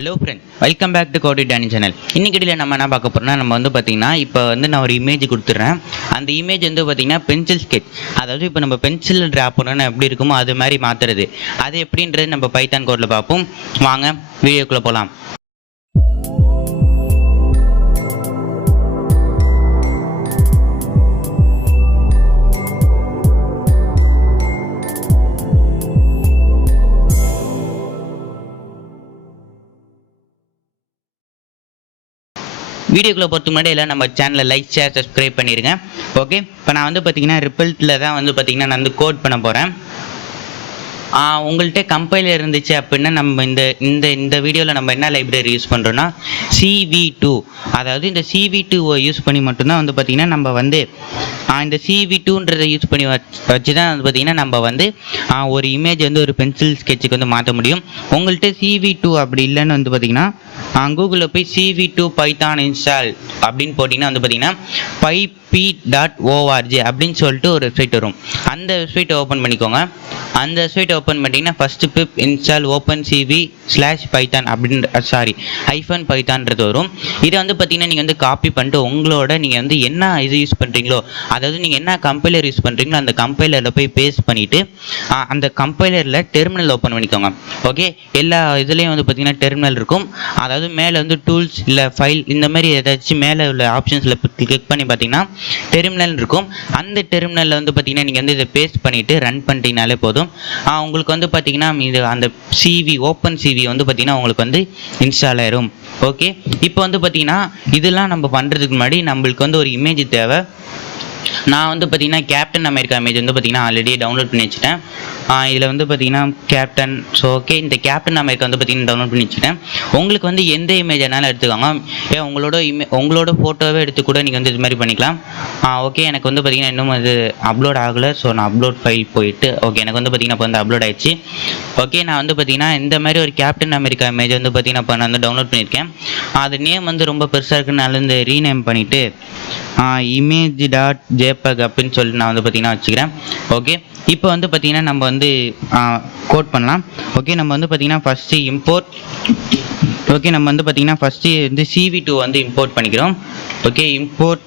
Hello friend, welcome back to Dani channel. இன்னைக்கு வீடியோவில் நம்ம என்ன பார்க்க போகிறோம்னா, நம்ம வந்து பார்த்திங்கன்னா இப்போ வந்து நான் ஒரு இமேஜ் கொடுத்துட்றேன். அந்த இமேஜ் வந்து பார்த்திங்கன்னா பென்சில் ஸ்கெட்ச். அதாவது இப்போ நம்ம பென்சில் ட்ரா பண்ணோன்னா எப்படி இருக்குமோ அது மாதிரி மாற்றுறது. அது எப்படின்றது நம்ம பைத்தான் கோடில் பார்ப்போம். வாங்க வீடியோக்குள்ளே போகலாம். வீடியோக்குள்ளே பொறுத்த முன்னாடி எல்லாம் நம்ம சேனலை லைக், ஷேர், சப்ஸ்கிரைப் பண்ணிடுங்க. ஓகே, இப்போ நான் வந்து பார்த்தீங்கன்னா ரிப்பல்ட்டில் தான் வந்து பார்த்தீங்கன்னா நான் வந்து கோட் பண்ண போகிறேன். உங்கள்கிட்ட கம்பைலர் இருந்துச்சு அப்படின்னா நம்ம இந்த வீடியோவில் நம்ம என்ன லைப்ரரி யூஸ் பண்ணுறோன்னா CV2. அதாவது இந்த CV2 யூஸ் பண்ணி மட்டும்தான் வந்து பார்த்திங்கன்னா நம்ம வந்து இந்த CV2ன்றதை யூஸ் பண்ணி வச்சு தான் வந்து பார்த்திங்கன்னா நம்ம வந்து ஒரு இமேஜ் வந்து ஒரு பென்சில் ஸ்கெட்சுக்கு வந்து மாற்ற முடியும். உங்கள்கிட்ட CV2 அப்படி இல்லைன்னு வந்து பார்த்திங்கன்னா கூகுளில் போய் CV2 பைத்தான் இன்ஸ்டால் அப்படின்னு போட்டிங்கன்னா வந்து பார்த்திங்கன்னா py.org அப்படின்னு சொல்லிட்டு ஒரு வெப்சைட் வரும். அந்த வெப்சைட்டை ஓப்பன் பண்ணிக்கோங்க. அந்த வெப்சைட் ஓப்பன் பண்ணிட்டீங்கன்னா ஃபஸ்ட்டு பிப் இன்ஸ்டால் ஓப்பன் CV/python அப்படின்னு -pythonன்றது வரும். இதை வந்து பார்த்தீங்கன்னா நீங்கள் வந்து காப்பி பண்ணிட்டு உங்களோட நீங்கள் வந்து என்ன இது யூஸ் பண்ணுறீங்களோ, அதாவது நீங்கள் என்ன கம்பைலர் யூஸ் பண்ணுறீங்களோ அந்த கம்பைலரில் போய் பேஸ்ட் பண்ணிவிட்டு அந்த கம்பைலரில் டெர்மினல் ஓப்பன் பண்ணிக்கோங்க. ஓகே, எல்லா இதுலேயும் வந்து பார்த்தீங்கன்னா டெர்மினல் இருக்கும். அதாவது மேலே வந்து டூல்ஸ் இல்லை ஃபைல் இந்த மாதிரி ஏதாச்சும் மேலே உள்ள ஆப்ஷன்ஸில் கிளிக் பண்ணி பார்த்தீங்கன்னா டெர்மினல் இருக்கும். அந்த டெர்மினலில் வந்து பார்த்தீங்கன்னா நீங்கள் வந்து இதை பேஸ்ட் பண்ணிவிட்டு ரன் பண்ணிட்டீங்கனாலே போதும். உங்களுக்கு வந்து பார்த்தீங்கன்னா இது அந்த ஓப்பன் CV வந்து பார்த்தீங்கன்னா உங்களுக்கு வந்து இன்ஸ்டால் ஆயிரும். ஓகே, இப்போ வந்து பார்த்தீங்கன்னா இதெல்லாம் நம்ம பண்ணுறதுக்கு முன்னாடி நம்மளுக்கு வந்து ஒரு இமேஜ் தேவை. நான் வந்து பார்த்தீங்கன்னா கேப்டன் அமெரிக்கா இமேஜ் வந்து பார்த்தீங்கன்னா ஆல்ரெடி டவுன்லோட் பண்ணி வச்சுட்டேன். இதில் வந்து பார்த்தீங்கன்னா கேப்டன். ஸோ ஓகே, இந்த கேப்டன் அமெரிக்கா வந்து பார்த்தீங்கன்னா டவுன்லோட் பண்ணி வச்சுட்டேன். உங்களுக்கு வந்து எந்த இமேஜ் வேணாலும் எடுத்துக்கோங்க. உங்களோட ஃபோட்டோவே எடுத்து கூட நீங்கள் வந்து இது மாதிரி பண்ணிக்கலாம். ஓகே, எனக்கு வந்து பார்த்தீங்கன்னா இன்னும் அது அப்லோட் ஆகலை. ஸோ நான் அப்லோட் ஃபைல் போயிட்டு ஓகே, எனக்கு வந்து பார்த்தீங்கன்னா இப்போ வந்து அப்லோட் ஆயிடுச்சு. ஓகே, நான் வந்து பார்த்தீங்கன்னா இந்த மாதிரி ஒரு கேப்டன் அமெரிக்கா இமேஜ் வந்து பார்த்தீங்கன்னா இப்போ நான் வந்து டவுன்லோட் பண்ணியிருக்கேன். அது நேம் வந்து ரொம்ப பெருசாக இருக்குன்னு நான் வந்து ரீநேம் பண்ணிவிட்டு image.jpg அப்படின்னு சொல்லி நான் வந்து பார்த்தீங்கன்னா வச்சுக்கிறேன். ஓகே, இப்போ வந்து பார்த்தீங்கன்னா நம்ம வந்து கோட் பண்ணலாம். ஓகே, நம்ம வந்து பார்த்தீங்கன்னா ஃபஸ்ட்டு இம்போர்ட். ஓகே, நம்ம வந்து பார்த்தீங்கன்னா ஃபஸ்ட்டு வந்து CV2 வந்து இம்போர்ட் பண்ணிக்கிறோம். Okay, import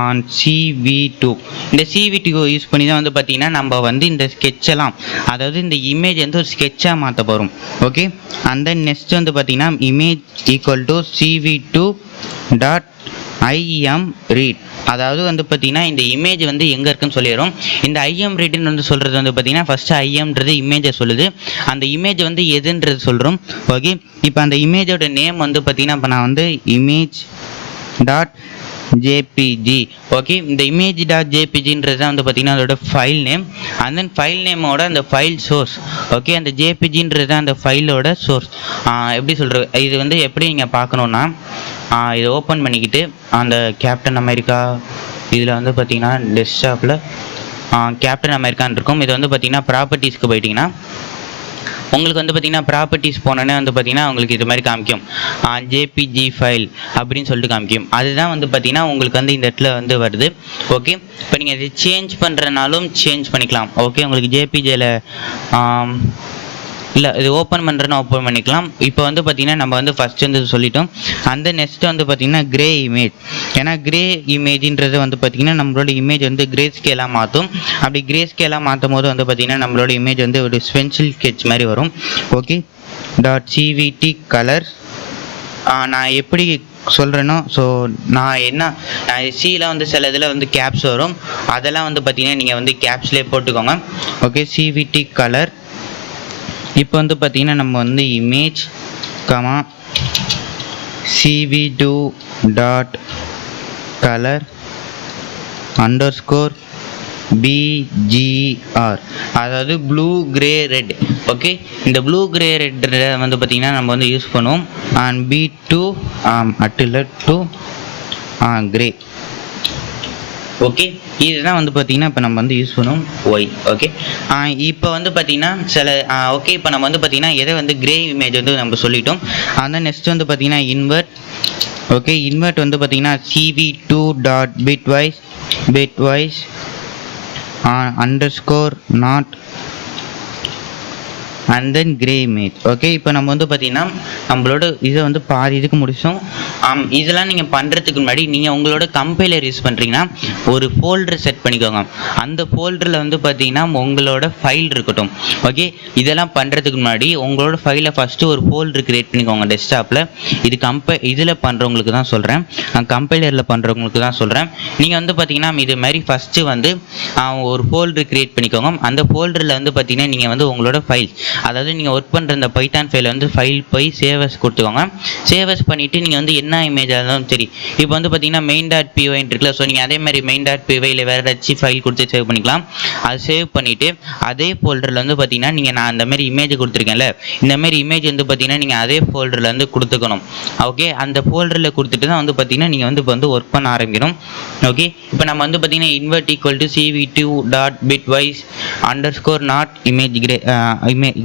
on CV2. இந்த CV2 யூஸ் பண்ணி தான் வந்து பார்த்தீங்கன்னா நம்ம வந்து இந்த ஸ்கெட்செல்லாம், அதாவது இந்த இமேஜ் வந்து ஒரு ஸ்கெட்சாக மாற்ற போகிறோம். ஓகே, அண்ட் தென் நெக்ஸ்ட் வந்து பார்த்தீங்கன்னா இமேஜ் ஈக்குவல் டு CV2.imread. அதாவது வந்து பார்த்தீங்கன்னா இந்த இமேஜ் வந்து எங்கே இருக்குன்னு சொல்லிடுறோம். இந்த imreadன்னு வந்து சொல்கிறது வந்து பார்த்தீங்கன்னா ஃபஸ்ட்டு imன்றது இமேஜை சொல்லுது. அந்த இமேஜ் வந்து எதுன்றது சொல்கிறோம். ஓகே, இப்போ அந்த இமேஜோட நேம் வந்து பார்த்தீங்கன்னா இப்போ நான் வந்து image.jpg. ஓகே, இந்த image.jpgன்றது தான் வந்து பார்த்தீங்கன்னா அதோட file name. And then file நேமோட அந்த ஃபைல் சோர்ஸ். ஓகே, அந்த jpgன்றது தான் அந்த ஃபைலோட சோர்ஸ். எப்படி சொல்கிறது, இது வந்து எப்படி நீங்கள் பார்க்கணுன்னா இதை ஓப்பன் பண்ணிக்கிட்டு அந்த கேப்டன் அமெரிக்கா இதில் வந்து பார்த்தீங்கன்னா டெஸ்க்டாப்பில் கேப்டன் அமெரிக்கான்னு இருக்கும். இது வந்து பார்த்தீங்கன்னா ப்ராப்பர்ட்டிஸ்க்கு போயிட்டிங்கன்னா உங்களுக்கு வந்து பார்த்தீங்கன்னா ப்ராப்பர்ட்டிஸ் போனோன்னே வந்து பார்த்தீங்கன்னா உங்களுக்கு இது மாதிரி காமிக்கும் JPG ஃபைல் அப்படின்னு சொல்லிட்டு காமிக்கும். அதுதான் வந்து பார்த்தீங்கன்னா உங்களுக்கு வந்து இந்த இடத்துல வந்து வருது. ஓகே, இப்போ நீங்கள் இது சேஞ்ச் பண்ணுறனாலும் சேஞ்ச் பண்ணிக்கலாம். ஓகே, உங்களுக்கு JPGயில் இல்லை இது ஓப்பன் பண்ணுறேன்னு ஓப்பன் பண்ணிக்கலாம். இப்போ வந்து பார்த்திங்கன்னா நம்ம வந்து ஃபஸ்ட்டு வந்து சொல்லிட்டோம். அந்த நெக்ஸ்ட்டு வந்து பார்த்திங்கன்னா க்ரே இமேஜ். ஏன்னா க்ரே இமேஜின்றது வந்து பார்த்திங்கன்னா நம்மளோட இமேஜ் வந்து க்ரே ஸ்கேலாக மாற்றும். அப்படி க்ரே ஸ்கேலாக மாற்றும் போது வந்து பார்த்திங்கன்னா நம்மளோட இமேஜ் வந்து ஒரு பென்சில் ஸ்கெட்ச் மாதிரி வரும். ஓகே, .cvt கலர் நான் எப்படி சொல்கிறேனோ, ஸோ நான் சியில் வந்து சில இதில் வந்து கேப்ஸ் வரும். அதெல்லாம் வந்து பார்த்திங்கன்னா நீங்கள் வந்து கேப்ஸ்லேயே போட்டுக்கோங்க. Okay, CVT colour. இப்போ வந்து பார்த்தீங்கன்னா நம்ம வந்து இமேஜ் CV2.color _BGR, அதாவது ப்ளூ கிரே ரெட். ஓகே, இந்த ப்ளூ கிரே ரெட் வந்து பார்த்திங்கன்னா நம்ம வந்து யூஸ் பண்ணுவோம். And B2 grey. ஓகே, இதுதான் வந்து பார்த்தீங்கன்னா இப்போ நம்ம வந்து யூஸ் பண்ணுவோம் ஒய். ஓகே, இப்போ வந்து பார்த்தீங்கன்னா ஓகே, இப்போ நம்ம வந்து பார்த்தீங்கன்னா எதை வந்து கிரே இமேஜ் வந்து நம்ம சொல்லிட்டோம். அதான் நெக்ஸ்ட் வந்து பார்த்தீங்கன்னா இன்வெர்ட். ஓகே, இன்வெர்ட் வந்து பார்த்தீங்கன்னா CV2.bitwise _not and then grey image. Okay, இப்போ நம்ம வந்து பார்த்தீங்கன்னா நம்மளோட இதை வந்து பாதி இதுக்கு முடிச்சோம். இதெல்லாம் நீங்கள் பண்ணுறதுக்கு முன்னாடி நீங்கள் உங்களோட கம்பைலர் யூஸ் பண்ணுறீங்கன்னா ஒரு ஃபோல்டர் செட் பண்ணிக்கோங்க. அந்த ஃபோல்டரில் வந்து பார்த்தீங்கன்னா உங்களோட ஃபைல் இருக்கட்டும். ஓகே, இதெல்லாம் பண்ணுறதுக்கு முன்னாடி உங்களோட ஃபைலை ஃபஸ்ட்டு ஒரு ஃபோல்டர் க்ரியேட் பண்ணிக்கோங்க டெஸ்க்டாப்பில். இது இதில் பண்ணுறவங்களுக்கு தான் சொல்கிறேன், கம்பைலரில் பண்ணுறவங்களுக்கு தான் சொல்கிறேன். நீங்கள் வந்து பார்த்தீங்கன்னா இது மாதிரி ஃபஸ்ட்டு வந்து ஒரு ஃபோல்டர் க்ரியேட் பண்ணிக்கோங்க. அந்த ஃபோல்டரில் வந்து பார்த்தீங்கன்னா நீங்கள் வந்து உங்களோட ஃபைல், அதாவது நீங்கள் ஒர்க் பண்ணுற இந்த பைத்தான் ஃபைலை வந்து ஃபைல் போய் சேவஸ் கொடுத்துக்கோங்க. சேவஸ் பண்ணிவிட்டு நீங்கள் வந்து என்ன இமேஜாக இருந்தாலும் சரி, இப்போ வந்து பார்த்தீங்கன்னா main.py இருக்குல்ல, ஸோ நீங்கள் அதே மாதிரி main.py இல்லை வேறு ஏதாச்சும் ஃபைல் கொடுத்து சேவ் பண்ணிக்கலாம். அது சேவ் பண்ணிவிட்டு அதே ஃபோல்டரில் வந்து பார்த்தீங்கன்னா நீங்கள் நான் அந்த மாதிரி இமேஜ் கொடுத்துருக்கேன்ல, இந்த மாதிரி இமேஜ் வந்து பார்த்தீங்கன்னா நீங்கள் அதே ஃபோல்டரில் வந்து கொடுத்துக்கணும். ஓகே, அந்த ஃபோல்டரில் கொடுத்துட்டு தான் வந்து பார்த்தீங்கன்னா நீங்கள் வந்து இப்போ வந்து ஒர்க் பண்ண ஆரம்பிக்கணும். ஓகே, இப்போ நம்ம வந்து பார்த்தீங்கன்னா invert equal to cv2.bitwise underscore not image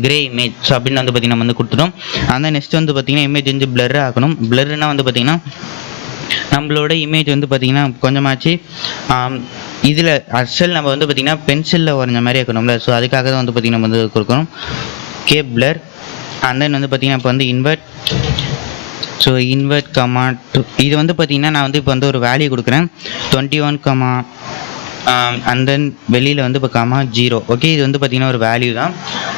grey image so அப்படின்னு வந்து பார்த்தீங்கன்னா நம்ம வந்து கொடுத்துட்டோம். அந்த நெக்ஸ்ட் வந்து பார்த்தீங்கன்னா இமேஜ் வந்து பிளர் ஆகணும். பிளர்னா வந்து பார்த்தீங்கன்னா நம்மளோட இமேஜ் வந்து பார்த்தீங்கன்னா கொஞ்சமாச்சு இதில் அசல் நம்ம வந்து பார்த்தீங்கன்னா பென்சிலில் வரைஞ்ச மாதிரி இருக்கணும்ல, ஸோ அதுக்காக தான் வந்து பார்த்தீங்கன்னா நம்ம வந்து கொடுக்கணும். கே பிளர் அண்ட் தென் வந்து பார்த்தீங்கன்னா இப்போ வந்து இன்வெர்ட். ஸோ இன்வெர்ட் கமாண்ட் இது வந்து பார்த்தீங்கன்னா நான் வந்து இப்போ வந்து ஒரு வேல்யூ கொடுக்குறேன் 21, அண்ட் தென் வெளியில் வந்து இப்போ 0. ஓகே, இது வந்து பார்த்தீங்கன்னா ஒரு வேல்யூ தான்.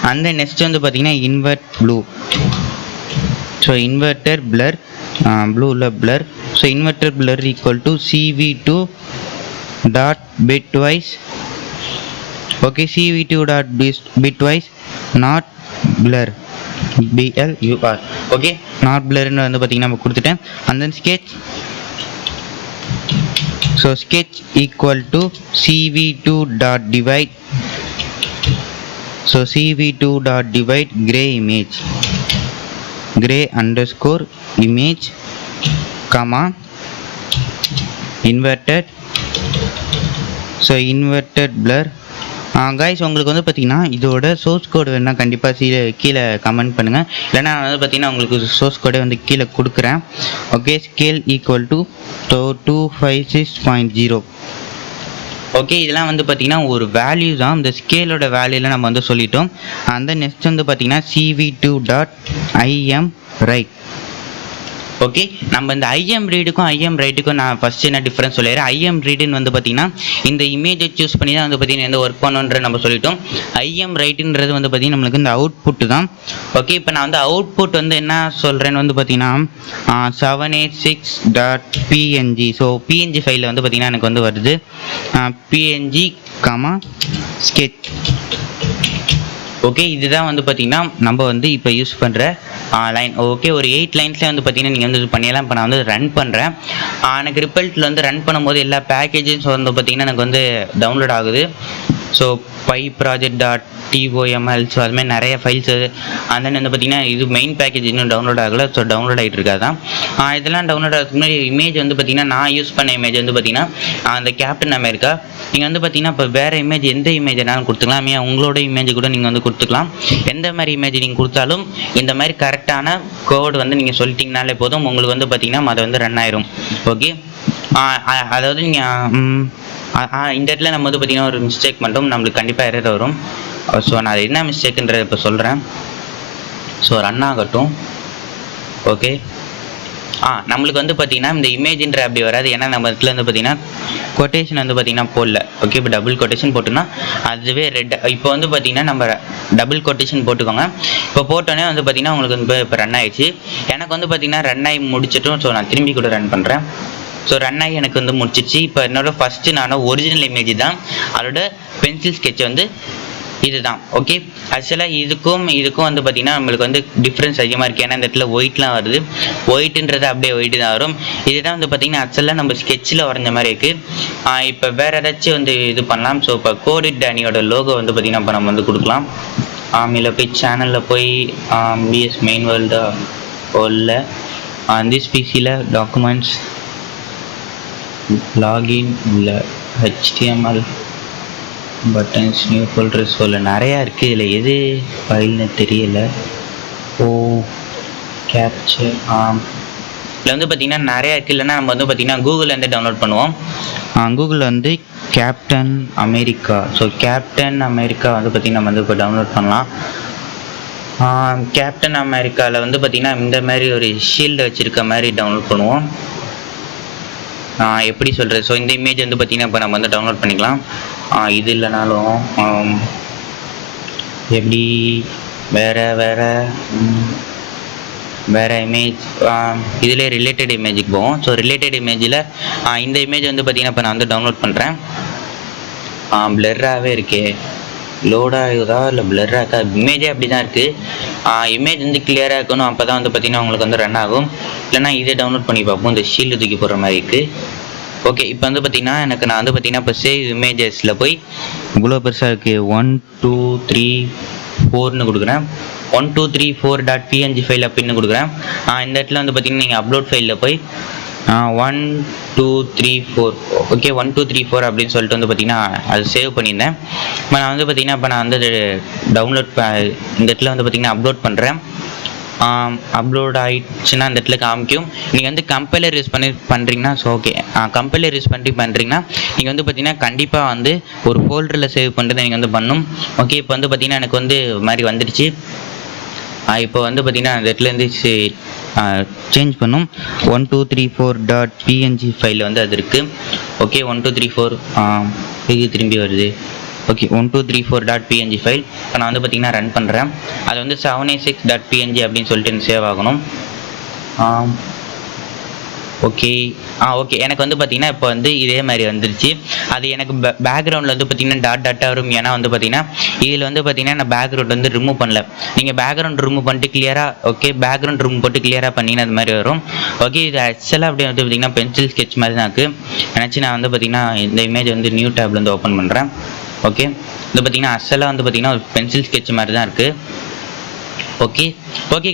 அண்ட் தென் நெக்ஸ்ட் வந்து பார்த்தீங்கன்னா invert blue. So inverter blur ப்ளூவில் blur. So inverter blur equal to cv2 dot bitwise. Okay, cv2 dot bitwise not blur blur. Okay, not பிளர்னு வந்து பார்த்தீங்கன்னா நம்ம கொடுத்துட்டேன். And then sketch. So sketch equal to cv2 dot divide. So cv2 dot divide gray image, gray underscore image, comma inverted. So inverted blur. Guys, உங்களுக்கு வந்து பார்த்தீங்கன்னா இதோட source code வேணால் கண்டிப்பாக கீழே கமெண்ட் பண்ணுங்கள், இல்லைனா நான் வந்து பார்த்தீங்கன்னா உங்களுக்கு சோர்ஸ் கோடை வந்து கீழே கொடுக்குறேன். Okay, scale equal to 256.0. Okay, இதெல்லாம் வந்து பார்த்தீங்கன்னா ஒரு வேல்யூ தான். இந்த ஸ்கேலோட வேல்யூவில் நம்ம வந்து சொல்லிட்டோம். அந்த நெக்ஸ்ட் வந்து பார்த்தீங்கன்னா cv2 dot im right. Okay, நம்ம இந்த ஐஎம் ரீடுக்கும் ஐஎம் ரைட்டுக்கும் நான் ஃபஸ்ட் என்ன டிஃப்ரென்ஸ் சொல்லிடுறேன். ஐஎம் ரீடுன்னு வந்து பார்த்தீங்கன்னா இந்த இமேஜை சூஸ் பண்ணி தான் வந்து பார்த்தீங்கன்னா எந்த ஒர்க் பண்ணுன்ற நம்ம சொல்லிட்டோம். ஐஎம் ரைட்டுன்றது வந்து பார்த்தீங்கன்னா நம்மளுக்கு இந்த அவுட்புட்டு தான். ஓகே, இப்போ நான் வந்து அவுட்புட் வந்து என்ன சொல்கிறேன்னு வந்து பார்த்தீங்கன்னா 786.png. ஸோ பிஎன்ஜி ஃபைலில் வந்து பார்த்தீங்கன்னா எனக்கு வந்து வருது png, sketch. ஓகே, இதுதான் வந்து பார்த்தீங்கன்னா நம்ம வந்து இப்போ யூஸ் பண்ணுற லைன். ஓகே, ஒரு 8 லைன்ஸ்லேயே வந்து பார்த்தீங்கன்னா நீங்கள் வந்து இது பண்ணிடலாம். இப்போ நான் வந்து ரன் பண்ணுறேன். எனக்கு ரிப்பல்ட்டில் வந்து ரன் பண்ணும்போது எல்லா பேக்கேஜஸ் வந்து பார்த்தீங்கன்னா எனக்கு வந்து டவுன்லோட் ஆகுது. So py.project.toml. ஸோ அதுமாதிரி நிறைய ஃபைல்ஸு. அந்த வந்து பார்த்தீங்கன்னா இது மெயின் பேக்கேஜ் இன்னும் டவுன்லோட் ஆகலை. ஸோ டவுன்லோட் ஆகிட்டு இருக்காதான். இதெல்லாம் டவுன்லோட் ஆகிறதுக்கு முன்னாடி இமேஜ் வந்து பார்த்தீங்கன்னா நான் யூஸ் பண்ண இமேஜ் வந்து பார்த்தீங்கன்னா அந்த கேப்டன் அமெரிக்கா. நீங்கள் வந்து பார்த்தீங்கன்னா இப்போ வேறு இமேஜ் எந்த இமேஜ் என்னாலும் கொடுத்துக்கலாம். ஏன் உங்களோட இமேஜ் கூட நீங்கள் வந்து கொடுத்துக்கலாம். எந்த மாதிரி இமேஜ் நீங்கள் கொடுத்தாலும் இந்த மாதிரி கரெக்டான கோடு வந்து நீங்கள் சொல்லிட்டீங்கனாலே போதும், உங்களுக்கு வந்து பார்த்தீங்கன்னா அதை வந்து ரன் ஆயிரும். ஓகே, அதாவது நீங்கள் இந்த இடத்துல நம்ம வந்து பார்த்தீங்கன்னா ஒரு மிஸ்டேக் மட்டும் நம்மளுக்கு கண்டிப்பாக எரர் வரும். ஸோ நான் அது என்ன மிஸ்டேக்குன்றதை இப்போ சொல்கிறேன். ஸோ ரன் ஆகட்டும். ஓகே, நம்மளுக்கு வந்து பார்த்தீங்கன்னா இந்த இமேஜின்ற அப்படி வராது. ஏன்னா நம்ம இடத்துல வந்து பார்த்தீங்கன்னா கொட்டேஷன் வந்து பார்த்தீங்கன்னா போடல. ஓகே, இப்போ டபுள் கொட்டேஷன் போட்டோன்னா அதுவே ரெட். இப்போ வந்து பார்த்தீங்கன்னா நம்ம டபுள் கொட்டேஷன் போட்டுக்கோங்க. இப்போ போட்டோன்னே வந்து பார்த்தீங்கன்னா உங்களுக்கு வந்து இப்போ ரன் ஆயிடுச்சு. எனக்கு வந்து பார்த்தீங்கன்னா ரன் ஆகி முடிச்சிட்டோம். ஸோ நான் திரும்பி கூட ரன் பண்ணுறேன். ஸோ ரன் ஆகி எனக்கு வந்து முடிச்சிச்சு. இப்போ என்னோட ஃபஸ்ட்டு நான் ஒரிஜினல் இமேஜ் தான், அதோட பென்சில் ஸ்கெட்ச் வந்து இதுதான். ஓகே, ஆக்சுவலாக இதுக்கும் வந்து பார்த்தீங்கன்னா நம்மளுக்கு வந்து டிஃப்ரென்ஸ் அதிகமாக இருக்குது. ஏன்னா இந்த இடத்துல ஒயிட்லாம் வருது. ஒயிட்டுன்றது அப்படியே ஒயிட்டு தான் வரும். இதுதான் வந்து பார்த்தீங்கன்னா ஆக்சுவலாக நம்ம ஸ்கெட்சில் வரைஞ்ச மாதிரி இருக்குது. இப்போ வேறு ஏதாச்சும் வந்து இது பண்ணலாம். ஸோ இப்போ கோடிட் டானியோட லோகோ வந்து பார்த்தீங்கன்னா இப்போ நம்ம வந்து கொடுக்கலாம். இதில் போய் சேனலில் போய் பிஎஸ் மெயின் வேர்ல்டு போடல திஸ் பிசியில் டாக்குமெண்ட்ஸ் லாகின் இல்லை ஹெச்டிஎம்எல் பட்டன்ஸ் நியூ ஃபோல்டர்ஸ் சொல்ல நிறையா இருக்குது. இதில் எது ஃபைல்னு தெரியல. கேப்சர் இதில் வந்து பார்த்திங்கன்னா நிறையா இருக்குது. இல்லைன்னா நம்ம வந்து பார்த்திங்கன்னா கூகுள்லேருந்து டவுன்லோட் பண்ணுவோம். கூகுளில் வந்து captain America. So captain America வந்து பார்த்திங்கன்னா நம்ம வந்து இப்போ டவுன்லோட் பண்ணலாம். கேப்டன் அமெரிக்காவில் வந்து பார்த்திங்கன்னா இந்த மாதிரி ஒரு ஷீல்டு வச்சுருக்க மாதிரி டவுன்லோட் பண்ணுவோம். எப்படி சொல்கிறது, ஸோ இந்த இமேஜ் வந்து பார்த்திங்கன்னா இப்போ நம்ம வந்து டவுன்லோட் பண்ணிக்கலாம். இது இல்லைனாலும் எப்படி வேறு இமேஜ் இதிலே ரிலேட்டட் இமேஜுக்கு போவோம். ஸோ ரிலேட்டட் இமேஜில் இந்த இமேஜ் வந்து பார்த்திங்கன்னா இப்போ நான் வந்து டவுன்லோட் பண்ணுறேன். பிளர்ராகவே இருக்கே, லோடாக ஆகுதா இல்லை பிளர்ராக இருக்கா? இமேஜே அப்படி தான் இருக்குது. இமேஜ் வந்து கிளியராக இருக்கணும், அப்போ தான் வந்து பார்த்திங்கன்னா உங்களுக்கு வந்து ரன் ஆகும். இல்லைனா இதே டவுன்லோட் பண்ணி பார்ப்போம், இந்த ஷீல்டு தூக்கி போடுற மாதிரி இருக்குது. ஓகே, இப்போ வந்து பார்த்திங்கன்னா நான் வந்து பார்த்திங்கன்னா இப்போ சேவ் இமேஜஸில் போய் இவ்வளோ பெருசாக இருக்குது 1 2 3 4ன்னு கொடுக்குறேன். 1234.png ஃபைல் அப்படின்னு கொடுக்குறேன். இந்த இடத்துல வந்து பார்த்திங்கன்னா நீங்கள் அப்லோட் ஃபைலில் போய் 1 2 3 4 ஓகே 1 2 3 4 அப்படின்னு சொல்லிட்டு வந்து பார்த்திங்கன்னா அது சேவ் பண்ணியிருந்தேன். இப்போ நான் வந்து பார்த்திங்கன்னா இப்போ நான் வந்து டவுன்லோட் இந்த இடத்துல வந்து பார்த்திங்கன்னா அப்லோட் பண்ணுறேன். அப்லோட் ஆகிடுச்சுன்னா அந்த இடத்துல காமிக்கும். நீங்கள் வந்து கம்பைலர் யூஸ் பண்ணுறீங்கன்னா ஸோ ஓகே, கம்பைலர் யூஸ் பண்ணுறீங்கன்னா நீங்கள் வந்து பார்த்தீங்கன்னா கண்டிப்பாக வந்து ஒரு ஃபோல்டரில் சேவ் பண்ணுறதை நீங்கள் வந்து பண்ணணும். ஓகே, இப்போ வந்து பார்த்தீங்கன்னா எனக்கு வந்து மாதிரி வந்துடுச்சு. இப்போ வந்து பார்த்திங்கன்னா அந்த இடத்துலேருந்து சேஞ்ச் பண்ணும். 1234.png ஃபைல் வந்து அது இருக்குது. ஓகே 1234 இது திரும்பி வருது. ஓகே 1234.png ஃபைல் இப்போ நான் வந்து பார்த்திங்கன்னா ரன் பண்ணுறேன். அது வந்து 786.png அப்படின்னு சொல்லிட்டு சேவ் ஆகணும். ஓகே ஓகே எனக்கு வந்து பார்த்திங்கன்னா இப்போ வந்து இதே மாதிரி வந்துருச்சு. அது எனக்கு பேக்ரவுண்டில் வந்து பார்த்திங்கன்னா டாட்டாக வரும். ஏன்னா வந்து பார்த்திங்கன்னா இதில் வந்து பார்த்திங்கன்னா நான் பேக்ரவுண்ட் வந்து ரிமூவ் பண்ணல. நீங்கள் பேக்ரவுண்ட் ரிமூவ் பண்ணிட்டு கிளியராக ஓகே பேக்ரவுண்ட் ரிமூவ் போட்டு கிளியராக பண்ணிங்கன்னா அது மாதிரி வரும். ஓகே, இது ஆக்சுவலாக அப்படி வந்து பார்த்திங்கன்னா பென்சில் ஸ்கெட்ச் மாதிரி தான் இருக்குது. நினச்சி நான் வந்து பார்த்திங்கன்னா இந்த இமேஜ் வந்து நியூ டேப்ல வந்து ஓப்பன் பண்ணுறேன். ஓகே, இது பார்த்திங்கன்னா அசலாக வந்து பார்த்திங்கன்னா ஒரு பென்சில் ஸ்கெட்ச் மாதிரி தான் இருக்குது. ஓகே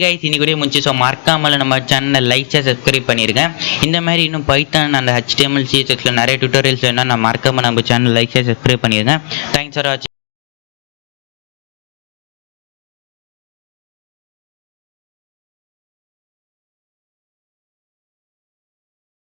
கைஸ், இன்னைக்கு கூட முடிச்சு. ஸோ மறக்காமல் நம்ம சேனலை லைக் சப்ஸ்கிரைப் பண்ணியிருக்கேன். இந்த மாதிரி இன்னும் பைத்தான் அந்த HTML CSSல நிறைய டியூட்டோரியல்ஸ் வேணும்னா நான் மறக்காமல் நம்ம சேனல் லைக் சப்ஸ்கிரைப் பண்ணியிருக்கேன். தேங்க்ஸ் ஃபார் வாட்சிங்.